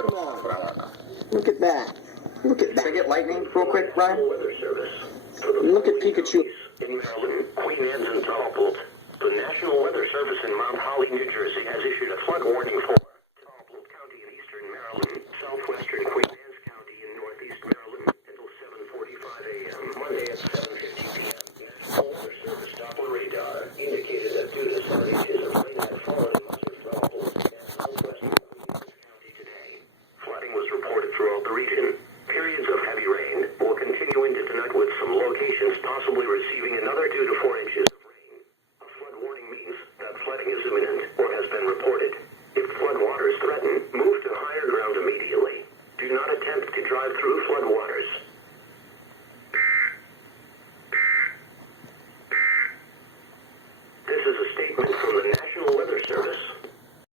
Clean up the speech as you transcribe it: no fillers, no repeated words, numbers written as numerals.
Come on. Look at that. Look at that. Can I get lightning real quick, Ryan? Look at Pikachu. In Maryland, Queen Anne's and Humboldt. The National Weather Service in Mount Holly, New Jersey has issued a flood warning for